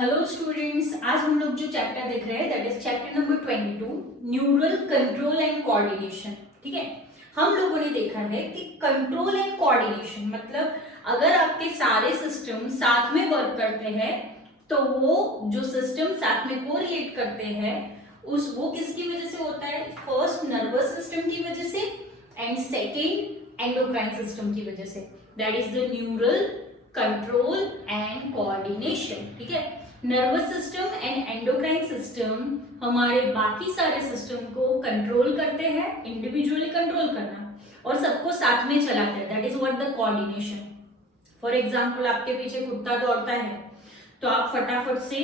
Hello students, आज हम लोग जो चैप्टर देख रहे हैं that is chapter number 22 neural control and coordination. ठीक है, हम लोगों ने देखा है कि कंट्रोल एंड कोऑर्डिनेशन मतलब अगर आपके सारे सिस्टम साथ में वर्क करते हैं तो वो जो सिस्टम साथ में कोरिलेट करते हैं वो किसकी वजह से होता है? फर्स्ट नर्वस सिस्टम की वजह से एंड सेकेंड एंडोक्राइन सिस्टम की वजह से। That is the neural control and coordination. ठीक है, nervous system and endocrine system हमारे बाकी सारे सिस्टम को कंट्रोल करते हैं, इंडिविजुअली कंट्रोल करना और सबको साथ में चलाते हैं। That is what the coordination. For example, आपके पीछे कुत्ता दौड़ता है तो आप फटाफट से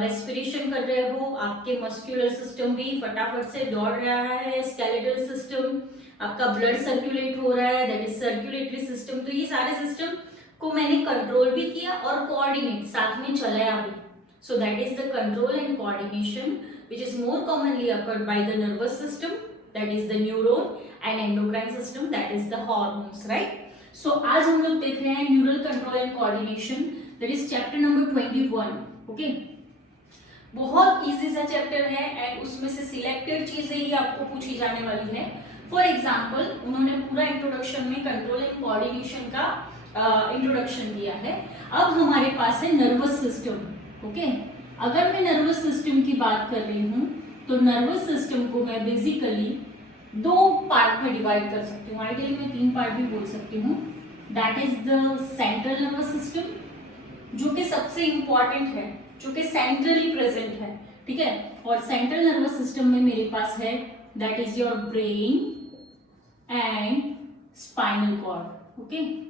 रेस्पिरेशन कर रहे हो, आपके मस्कुलर सिस्टम भी फटाफट से दौड़ रहा है, स्केलेटल सिस्टम, आपका ब्लड सर्कुलेट हो रहा है, दैट इज सर्कुलेटरी सिस्टम। तो ये सारे सिस्टम को मैंने कंट्रोल भी किया और कोऑर्डिनेट साथ में चलाया भी। So that is the control and coordination which is more commonly occurred by the nervous system, that is the neuron, and endocrine system, that is the hormones, right. So आज हम लोग देख रहे हैं neural control and coordination, that is chapter number 21। Okay, बहुत easy सा chapter है and उसमें से सिलेक्टेड चीजें ही आपको पूछी जाने वाली है। फॉर एग्जाम्पल, उन्होंने पूरा इंट्रोडक्शन में कंट्रोल एंड कोऑर्डिनेशन का इंट्रोडक्शन दिया है। अब हमारे पास है नर्वस सिस्टम। ओके, अगर मैं नर्वस सिस्टम की बात कर रही हूँ तो नर्वस सिस्टम को मैं बेसिकली दो पार्ट में डिवाइड कर सकती हूँ, आइडियली मैं तीन पार्ट भी बोल सकती हूँ। That is the central nervous system, जो कि सबसे इंपॉर्टेंट है, जो कि सेंट्रली प्रेजेंट है। ठीक है, और सेंट्रल नर्वस सिस्टम में मेरे पास है that is your brain and spinal cord. Okay,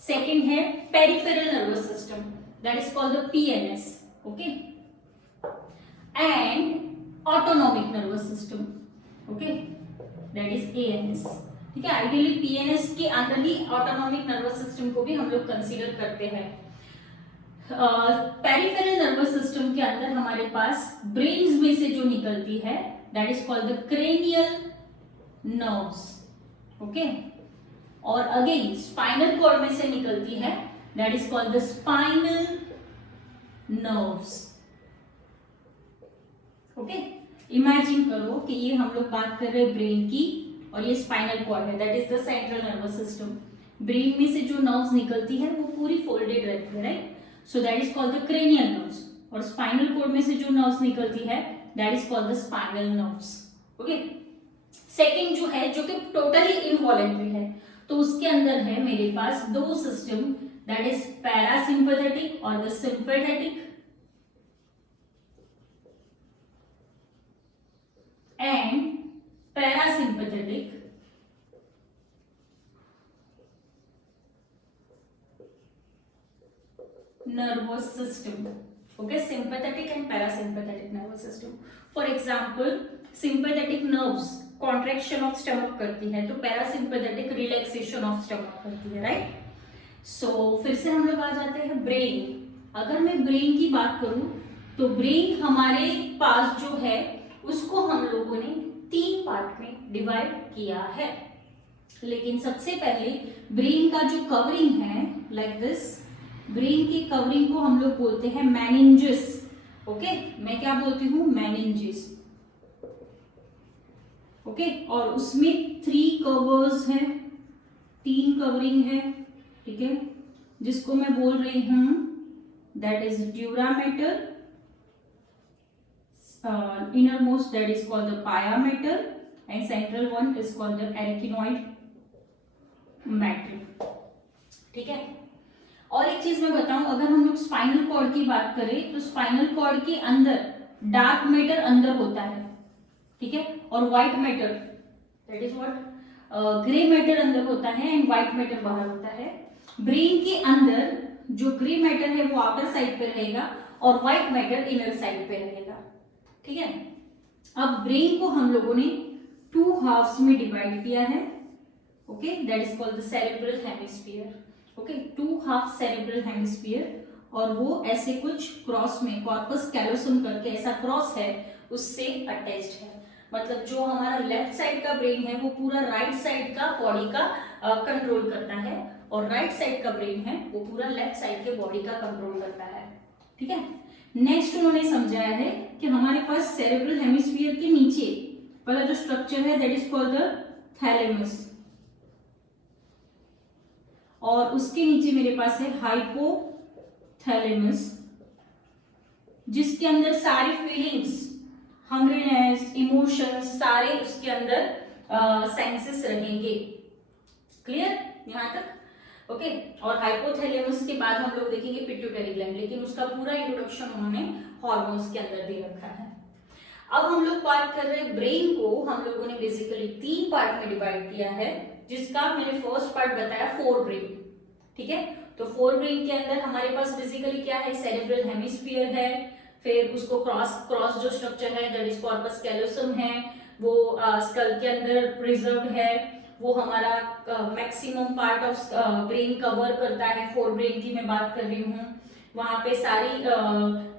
second है peripheral nervous system, that is called the PNS. Okay, and autonomic nervous system, okay, that is ANS. ठीक है, आइडियली पीएनएस के अंदर ही autonomic nervous system को भी हम लोग consider करते हैं। पेरिफेरल नर्वस सिस्टम के अंदर हमारे पास ब्रेन्स में से जो निकलती है that is called the cranial nerves. Okay, और अगेन स्पाइनल कॉर्ड में से निकलती है that is called the spinal nerves. Okay, imagine करो कि ये हम लोग बात कर रहे हैं ब्रेन की और ये स्पाइनल कॉर्ड है, that is the central nervous system. Brain में से जो नर्व्स निकलती है वो पूरी फोल्डेड रहती है, right. So that is called the cranial nerves, और स्पाइनल कॉर्ड में से जो नर्व्स निकलती है that is called the spinal nerves. Okay, second जो है, जो कि टोटली इनवॉलेंट्री है, तो उसके अंदर है मेरे पास दो सिस्टम, दैट इज पैरासिम्पैथेटिक और the sympathetic, and parasympathetic nervous system. Okay, sympathetic and parasympathetic nervous system. For example, sympathetic nerves contraction of stomach करती है तो parasympathetic relaxation of stomach करती है, right? So फिर से हम लोग आ जाते हैं ब्रेन। अगर मैं ब्रेन की बात करूं तो ब्रेन हमारे पास जो है उसको हम लोगों ने तीन पार्ट में डिवाइड किया है। लेकिन सबसे पहले ब्रेन का जो कवरिंग है लाइक दिस, ब्रेन की कवरिंग को हम लोग बोलते हैं मेनिंजेस। ओके, मैं क्या बोलती हूँ? मेनिंजेस। ओके, और उसमें थ्री कवर्स हैं, तीन कवरिंग है। ठीक है, जिसको मैं बोल रही हूं that is dura mater, inner most that is called the pia mater, and central one is called the arachnoid mater. ठीक है, और एक चीज मैं बताऊं, अगर हम लोग स्पाइनल कॉर्ड की बात करें तो स्पाइनल कॉर्ड के अंदर डार्क मैटर अंदर होता है। ठीक है, और white matter that is what grey matter अंदर होता है एंड व्हाइट मैटर बाहर होता है। ब्रेन के अंदर जो ग्रे मैटर है वो आउटर साइड पे रहेगा और व्हाइट मैटर इनर साइड पे रहेगा। ठीक है, अब ब्रेन को हम लोगों ने टू हाफ्स में डिवाइड किया है। Okay, that is called the cerebral hemisphere. Okay, two half cerebral hemisphere, और वो ऐसे कुछ क्रॉस में कॉर्पस कैलोसम करके ऐसा क्रॉस है उससे अटैच्ड है। मतलब जो हमारा लेफ्ट साइड का ब्रेन है वो पूरा राइट साइड का बॉडी का कंट्रोल करता है और राइट साइड का ब्रेन है वो पूरा लेफ्ट साइड के बॉडी का कंट्रोल करता है। ठीक है, नेक्स्ट उन्होंने समझाया है कि हमारे पास सेरेब्रल हेमिस्फीयर के नीचे वाला जो स्ट्रक्चर है that is called the thalamus, और उसके नीचे मेरे पास है हाइपोथैलेमस, जिसके अंदर सारी फीलिंग्स, हंग्रीनेस, इमोशंस सारे उसके अंदर सेंसेस रहेंगे। क्लियर यहाँ तक? ओके, और हाइपोथैलेमस के बाद हम लोग देखेंगे पिट्यूटरी ग्लैंड, लेकिन उसका पूरा इंट्रोडक्शन उन्होंने हार्मोन्स के अंदर दे रखा है। अब हम लोग बात कर रहे हैं ब्रेन को हम लोगों ने बेसिकली 3 पार्ट में डिवाइड किया है, जिसका मैंने फर्स्ट पार्ट बताया फोर ब्रेन। ठीक है, तो फोर ब्रेन के अंदर हमारे पास बेसिकली क्या है, सेरेब्रल हेमिस्फीयर है, फिर उसको क्रॉस जो स्ट्रक्चर है दैट इज कॉर्पस कैलोसम है, वो स्कल के अंदर प्रिजर्व्ड है, वो हमारा maximum part of brain cover करता है। फोर ब्रेन की मैं बात कर रही हूँ, वहां पे सारी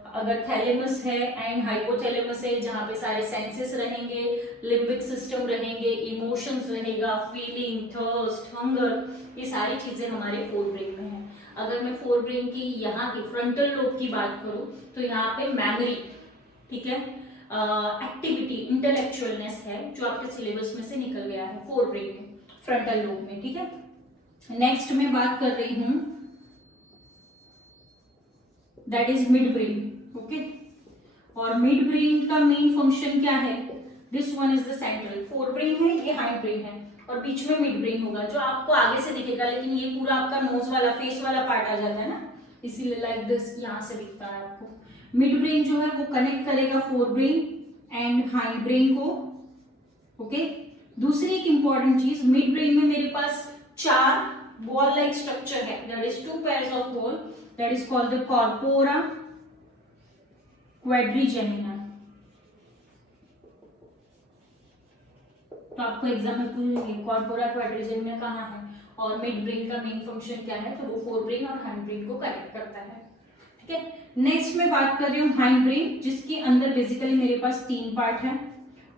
अगर थैलेमस है एंड हाइपोथैलेमस है जहाँ पे सारे सेंसेस रहेंगे, लिम्बिक सिस्टम रहेंगे, इमोशंस रहेगा, फीलिंग, थर्स्ट, हंगर, ये सारी चीजें हमारे फोर ब्रेन में है। अगर मैं फोर ब्रेन की यहाँ की फ्रंटल लोब की बात करूँ तो यहाँ पे मेमोरी, ठीक है, एक्टिविटी, इंटेलेक्चुअलनेस है जो आपके सिलेबस में से निकल गया है फोर ब्रेन में, फ्रंटल लोब में। ठीक है, नेक्स्ट मैं बात कर रही हूँ that is mid brain. Okay, और मिड ब्रेन का मेन फंक्शन क्या है, this one is the central, fore brain है, ये हाइंड ब्रेन है, और बीच में मिड ब्रेन होगा जो आपको आगे से दिखेगा, लेकिन ये पूरा आपका नोज वाला, फेस वाला पार्ट आ जाता है ना, इसीलिए लाइक दिस यहाँ से दिखता है आपको। मिड ब्रेन जो है वो कनेक्ट करेगा fore brain and hind brain को। ओके, दूसरी एक इंपॉर्टेंट चीज, मिड ब्रेन में मेरे पास 4 बॉल लाइक स्ट्रक्चर है, that is 2 pairs of ball, that is called the corpora quadrigemina. तो आपको एग्जाम में पूछेंगे कॉर्पोरा क्वाड्रिजेमिना कहाँ है और मिड ब्रेन का मेन फंक्शन क्या है, तो वो फोर ब्रेन और हाइंड ब्रेन को कनेक्ट करता है। ठीक है, नेक्स्ट मैं बात कर रही हूँ हाइंड ब्रेन, जिसके अंदर बेसिकली मेरे पास 3 पार्ट है,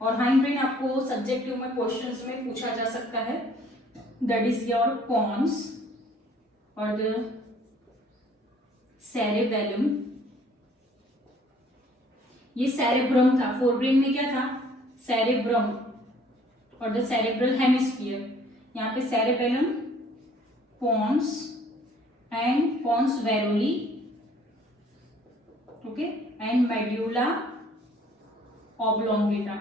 और हाइंड ब्रेन आपको सब्जेक्टिव में क्वेश्चंस में पूछा जा सकता है, दैट इज योर पॉन्स और द सेरेबेलम। ये सेरेब्रम था, फोर ब्रेन में क्या था, सेरेब्रम, और द सेरेब्रल हेमिस्फीयर, यहाँ पे cerebellum, pons and pons varolii, okay, and medulla oblongata.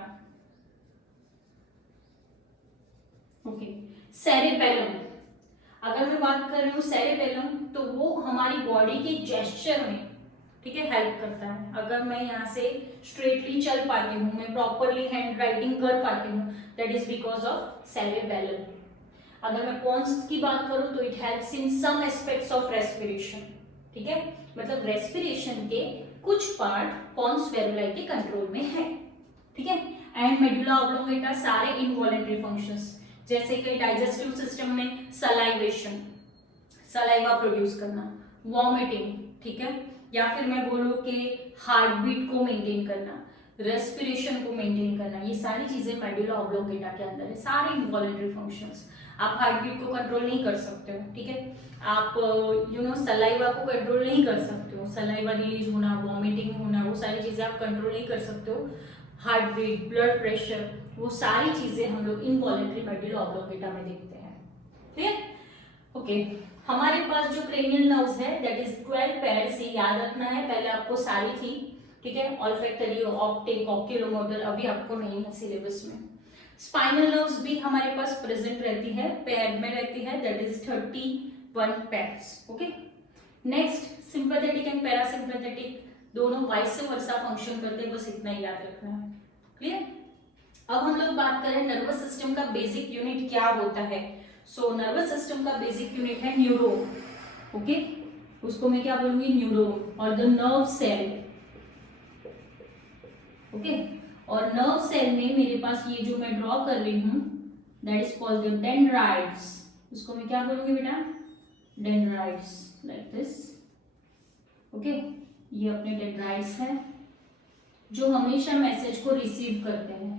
Okay, cerebellum, अगर मैं बात कर रही हूँ सेरेबेलम, तो वो हमारी बॉडी के जेस्चर में, ठीक है, हेल्प करता है। अगर मैं यहाँ से स्ट्रेटली चल पाती हूँ, मैं प्रॉपरली हैंड राइटिंग कर पाती हूँ, that is because of cerebellum. अगर मैं पॉन्स की बात करूँ तो it helps in some aspects of respiration. ठीक है, मतलब रेस्पिरेशन के कुछ पार्ट पॉन्स वेरुलाई के कंट्रोल में है। ठीक है, एंड मेडुला ऑब्लोंगेटा सारे इनवॉलेंटरी फंक्शंस, जैसे कि डाइजेस्टिव सिस्टम में सलाइवेशन, सलाइवा प्रोड्यूस करना, वॉमिटिंग, ठीक है, या फिर मैं बोलूँ कि हार्ट बीट को मेंटेन करना, रेस्पिरेशन को मेंटेन करना, ये सारी चीजें मेडुला ऑब्लोंगेटा के अंदर है, सारे इनवॉलेंटरी फंक्शंस। आप हार्ट बीट को कंट्रोल नहीं कर सकते हो, ठीक है, आप सलाइवा को कंट्रोल नहीं कर सकते हो, सलाइवा रिलीज होना, वॉमिटिंग होना, वो सारी चीजें आप कंट्रोल नहीं कर सकते हो। हार्ट बीट, ब्लड प्रेशर, वो सारी चीजें हम लोग इनवॉलेंटरी मेडुला ऑब्लोंगेटा में देखते हैं। ठीक है, ओके, हमारे पास जो क्रेनियल नर्व्स है दैट इज 12 पेयर से याद रखना है, पहले आपको सारी थी, ठीक है, ऑल्फैक्टरी, ऑप्टिक, ऑक्यूलोमोटर, अभी आपको नहीं है सिलेबस में। स्पाइनल नर्व्स भी हमारे पास प्रेजेंट रहती है, पेयर में रहती है, that is 31 pairs. Okay, next sympathetic and parasympathetic दोनों वाइस वर्सा फंक्शन करते हैं, बस इतना ही याद रखना है। क्लियर? अब हम लोग बात करें नर्वस सिस्टम का बेसिक यूनिट क्या होता है। सो नर्वस सिस्टम का बेसिक यूनिट है न्यूरोन। ओके, उसको मैं क्या बोलूंगी, न्यूरोन, और द नर्व सेल। ओके, और नर्व सेल में मेरे पास ये जो मैं ड्रॉ कर रही हूं that is called the dendrites, उसको मैं क्या बोलूंगी बेटा, डेंड्राइट्स, लाइक दिस। ओके, ये अपने डेंड्राइट्स है जो हमेशा मैसेज को रिसीव करते हैं।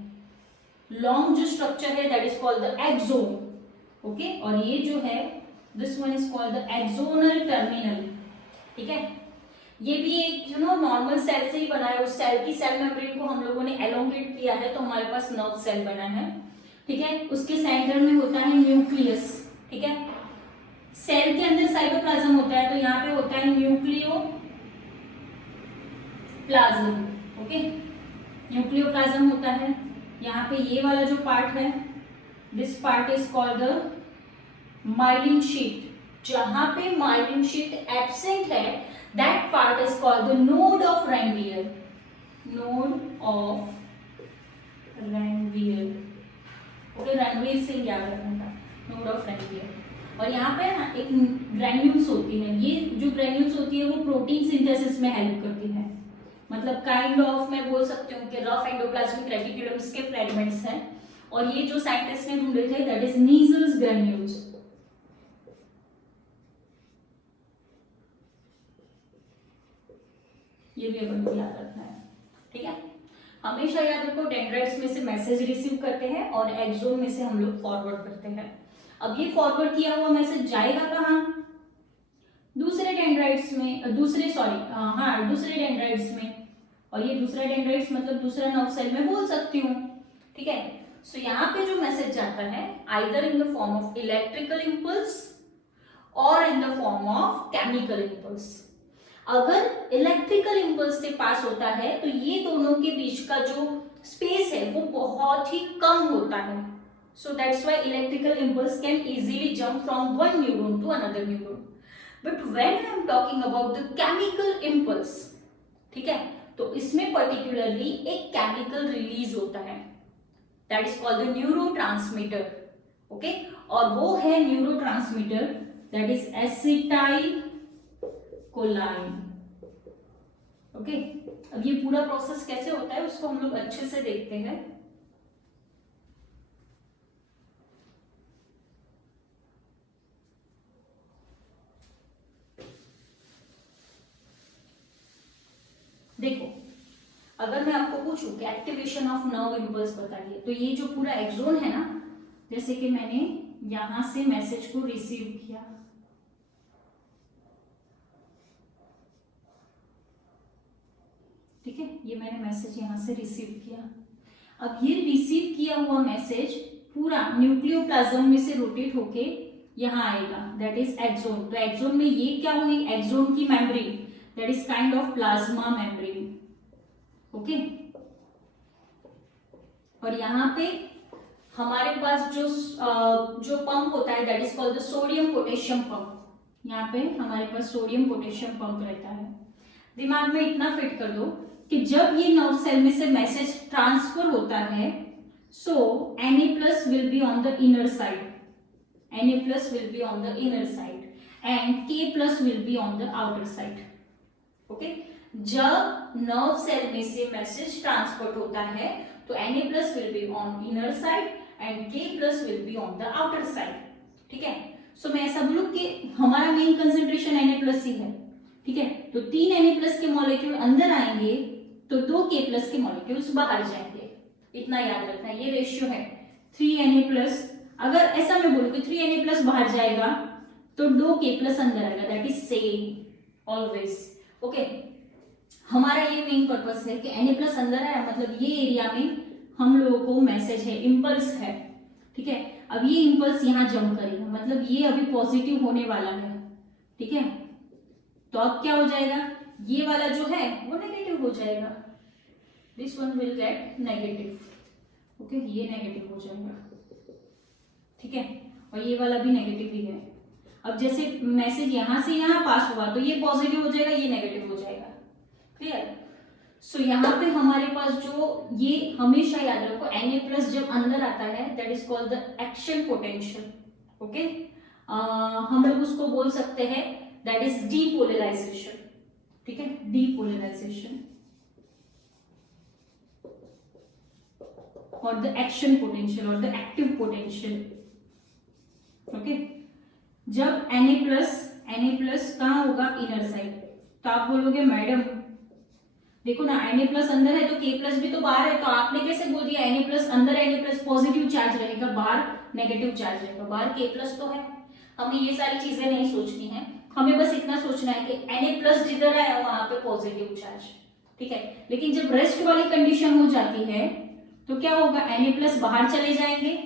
लॉन्ग जो स्ट्रक्चर है that is called the axon. Okay, और ये जो है this one is called the axonal terminal. ठीक है, ये भी एक नॉर्मल सेल से ही बना है। उस सेल की सेल मेम्ब्रेन को हम लोगों ने एलोंगेट किया है तो हमारे पास नर्व सेल बना है। ठीक है, उसके सेंटर में होता है न्यूक्लियस। ठीक है, सेल के अंदर साइटोप्लाज्म होता है तो यहाँ पे होता है न्यूक्लियोप्लाज्म। ओके, न्यूक्लियोप्लाज्म होता है। यहाँ पे ये वाला जो पार्ट है, this part is called the myelin sheath. जहां पे माइलिन शीट एब्सेंट है, that part is called the node of Ranvier. Node of Ranvier. Okay, Ranvier से याद रखना था, नोड ऑफ रैनवियर। और यहाँ पे ना एक ग्रैन्यूल्स होती है। ये जो ग्रैन्यूल्स होती है वो प्रोटीन सिंथेसिस में हेल्प करती है। मतलब काइंड ऑफ मैं बोल सकती हूँ कि रफ एंडोप्लाज्मिक रेटिकुलम्स के फ्रेगमेंट्स हैं। और ये जो साइंटिस्ट ने ढूंढे थे दैट इज नीजल्स ग्रैन्यूल्स। ये भी अपन को याद रखना है। ठीक है, हमेशा याद रखो डेंड्राइट्स में से मैसेज रिसीव करते हैं और एक्सोन में से हम लोग फॉरवर्ड करते हैं। अब ये फॉरवर्ड किया हुआ मैसेज जाएगा कहाँ? दूसरे डेंड्राइट्स में, दूसरे डेंड्राइट्स में। और ये दूसरा डेंड्राइट्स मतलब दूसरा नर्व सेल में बोल सकती हूँ। ठीक है, सो यहाँ पे जो मैसेज जाता है either in the form of electrical impulse और in the form of chemical impulse. अगर इलेक्ट्रिकल इम्पल्स से पास होता है तो ये दोनों के बीच का जो स्पेस है वो बहुत ही कम होता है। So that's why electrical impulse can easily jump from one neuron to another neuron. But when I am talking about the chemical impulse, ठीक है, तो इसमें पर्टिकुलरली एक केमिकल रिलीज होता है that is called the neurotransmitter. Okay, और वो है neurotransmitter that is acetyl कोलाइन। Okay, अब ये पूरा प्रोसेस कैसे होता है उसको हम लोग अच्छे से देखते हैं। देखो, अगर मैं आपको पूछूं कि एक्टिवेशन ऑफ नर्व इम्पल्स बताइए, तो ये जो पूरा एक्सोन है ना, जैसे कि मैंने यहां से मैसेज को रिसीव किया, ठीक है, ये मैंने मैसेज यहां से रिसीव किया। अब ये रिसीव किया हुआ मैसेज पूरा न्यूक्लियोप्लाज्म में से रोटेट होके यहां आएगा, दैट इज एक्सोन। तो एक्सोन में ये क्या हुई, एक्सोन की membrane that is kind of plasma membrane. Okay, और यहाँ पे हमारे पास जो पंप होता है that is called the sodium potassium pump. यहाँ पे हमारे पास सोडियम पोटेशियम पंप रहता है। दिमाग में इतना फिट कर दो कि जब ये नर्व सेल में से मैसेज ट्रांसफर होता है, सो Na+ will be on the inner side, Na+ will be on the inner side and K+ will be on the outer side. Okay, जब नर्व सेल में से मैसेज ट्रांसपोर्ट होता है तो Na+ will be on inner side and K+ will be on the outer side. ठीक है, सो मैं ऐसा बोलूं कि हमारा मेन कंसेंट्रेशन Na+ ही है। ठीक है, तो 3 Na+ के मॉलिक्यूल अंदर आएंगे तो 2 K+ के मॉलिक्यूल्स बाहर जाएंगे। इतना याद रखना, ये रेशियो है 3 Na+। अगर ऐसा मैं बोलूं कि 3 Na+ बाहर जाएगा तो 2 K+ अंदर आएगा, that is same always. Okay, हमारा ये मेन पर्पस है कि Na+ अंदर आया मतलब ये एरिया में हम लोगों को मैसेज है, इम्पल्स है। ठीक है, अब ये इम्पल्स यहाँ जंप करेगा मतलब ये अभी पॉजिटिव होने वाला है। ठीक है, तो अब क्या हो जाएगा, ये वाला जो है वो नेगेटिव हो जाएगा, this one will get negative. Okay, ये नेगेटिव हो जाएगा। ठीक है, और ये वाला भी नेगेटिव ही है। अब जैसे मैसेज यहां से यहां पास हुआ तो ये पॉजिटिव हो जाएगा, ये नेगेटिव हो जाएगा। क्लियर? सो यहाँ पे हमारे पास जो ये हमेशा याद रखो Na+ जब अंदर आता है that is called the action potential. Okay, हम लोग उसको बोल सकते हैं दैट इज डीपोलराइजेशन। ठीक है, डीपोलराइजेशन और द एक्शन पोटेंशियल और द एक्टिव पोटेंशियल। ओके, जब Na+ कहाँ होगा, इनर साइड, तो आप बोलोगे मैडम देखो ना Na+ अंदर है तो K+ भी तो बाहर है, तो आपने कैसे बोल दिया Na+ अंदर, Na+ पॉजिटिव चार्ज रहेगा, बाहर नेगेटिव चार्ज रहेगा, बाहर K+ तो है। हमें ये सारी चीजें नहीं सोचनी है, हमें बस इतना सोचना है कि Na+ जिधर आया वहां पे पॉजिटिव चार्ज, ठीक है। लेकिन जब रेस्ट वाली कंडीशन हो जाती है तो क्या होगा, Na+ बाहर चले जाएंगे,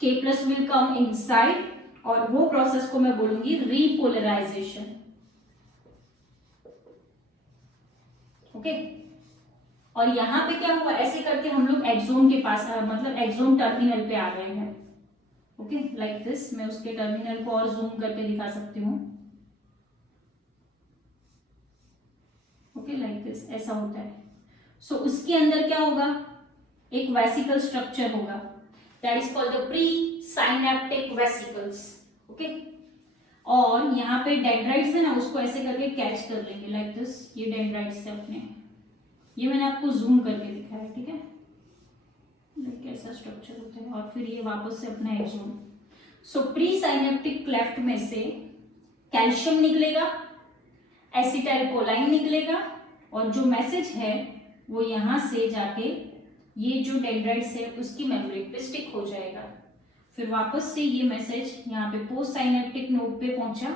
K+ विल कम इनसाइड, और वो प्रोसेस को मैं बोलूंगी रीपोलराइजेशन। ओके, और यहां पे क्या हुआ, ऐसे करके हम लोग एक्सोन के पास मतलब एक्सोन टर्मिनल पे आ गए हैं। Okay, like this. मैं उसके टर्मिनल को और जूम करके दिखा सकती हूँ। ओके, लाइक दिस, ऐसा होता है। सो उसके अंदर क्या होगा, एक वेसिकल स्ट्रक्चर होगा, that is called the pre synaptic vesicles. Okay, और यहाँ पे डेंड्राइट्स है ना, उसको ऐसे करके कैच कर लेंगे लाइक दिस। ये डेंड्राइट्स है अपने, ये मैंने आपको जूम करके दिखाया है, ठीक है। कैसा स्ट्रक्चर होता है, और फिर ये वापस से अपना axon. So presynaptic cleft में से कैल्शियम निकलेगा, एसिटाइल कोलाइन निकलेगा, और जो मैसेज है वो यहां से जाके ये जो डेंड्राइट्स है उसकी मेम्ब्रेन पे स्टिक हो जाएगा। फिर वापस से ये मैसेज यहाँ पे पोस्ट साइनेप्टिक नोड पे पहुंचा,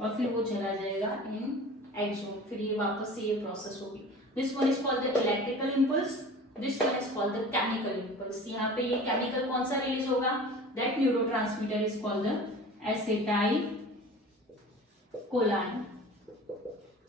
और फिर वो चला जाएगा इन एक्सोन। फिर ये वापस से ये प्रोसेस होगी। This one is called the electrical impulse, this one is called the chemical impulse. यहाँ पे ये केमिकल कौन सा रिलीज होगा, that neurotransmitter is called the acetyl कोलाइन।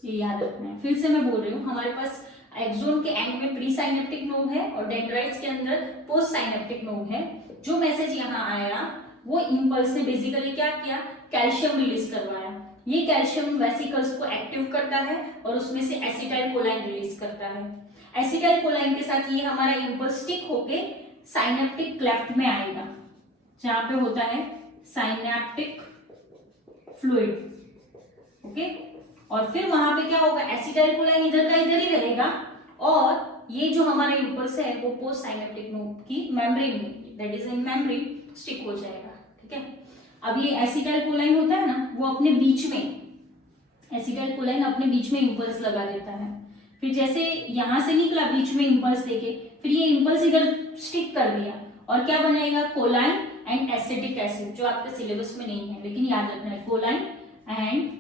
ये याद रखना है। फिर से मैं बोल रही हूँ, हमारे पास एक्सोन के एंड में प्री साइनेप्टिक नोड है और डेंड्राइट्स के अंदर पोस्ट साइनेप्टिक नोड है। जो मैसेज यहाँ आया वो इम्पल्स ने बेसिकली क्या किया, कैल्शियम रिलीज करवाया। ये कैल्शियम वेसिकल्स को एक्टिव करता है और उसमें से एसिटाइल कोलाइन रिलीज करता है। एसिटाइल कोलाइन के साथ ये हमारा इम्पल्स स्टिक होके साइनेप्टिक क्लेफ्ट में आएगा, जहां पे होता है साइनेप्टिक फ्लूइड। ओके, और फिर वहां पे क्या होगा, एसिटाइल कोलाइन इधर का इधर ही रहेगा, और ये जो हमारा इम्पल्स है वो पोस्ट साइनेप्टिक नोड की मेम्ब्रेन में, that is in membrane, stick हो जाएगा। ठीक है, अब ये एसिटाइल कोलाइन होता है ना, वो अपने बीच में, एसिटाइल कोलाइन अपने बीच में इम्पल्स लगा देता है। फिर जैसे यहां से निकला बीच में इम्पल्स देके, फिर ये इम्पल्स इधर स्टिक कर दिया, और क्या बनाएगा, कोलाइन एंड एसिटिक एसिड, जो आपके सिलेबस में नहीं है लेकिन याद रखना है, कोलाइन एंड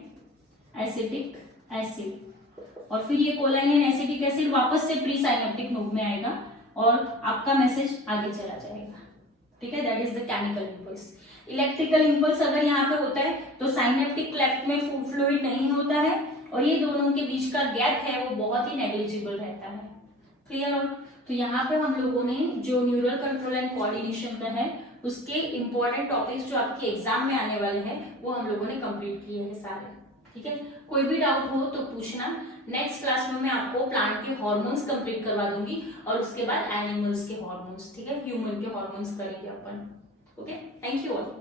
एसिटिक एसिड। और फिर ये कोलाइन एंड एसिटिक एसिड वापस से प्री साइनेप्टिक नोड में आएगा और आपका मैसेज आगे चला जाएगा। ठीक है, that is the chemical impulse. Electrical impulse अगर यहाँ पे होता है तो साइनेप्टिक क्लेफ्ट में फूड फ्लूइड नहीं होता है, और ये दोनों के बीच का गैप है वो बहुत ही नेग्लिजिबल रहता है। क्लियर हो? तो यहाँ पे हम लोगों ने जो न्यूरल कंट्रोल एंड कोऑर्डिनेशन का है उसके इंपॉर्टेंट टॉपिक्स जो आपके एग्जाम में आने वाले हैं वो हम लोगों ने कंप्लीट किए हैं सारे। ठीक है, कोई भी डाउट हो तो पूछना। नेक्स्ट क्लास में मैं आपको प्लांट के हॉर्मोन्स कंप्लीट करवा दूंगी और उसके बाद एनिमल्स के हॉर्मोन्स, ठीक है, ह्यूमन के हॉर्मोन्स करेंगे अपन। Okay, thank you all.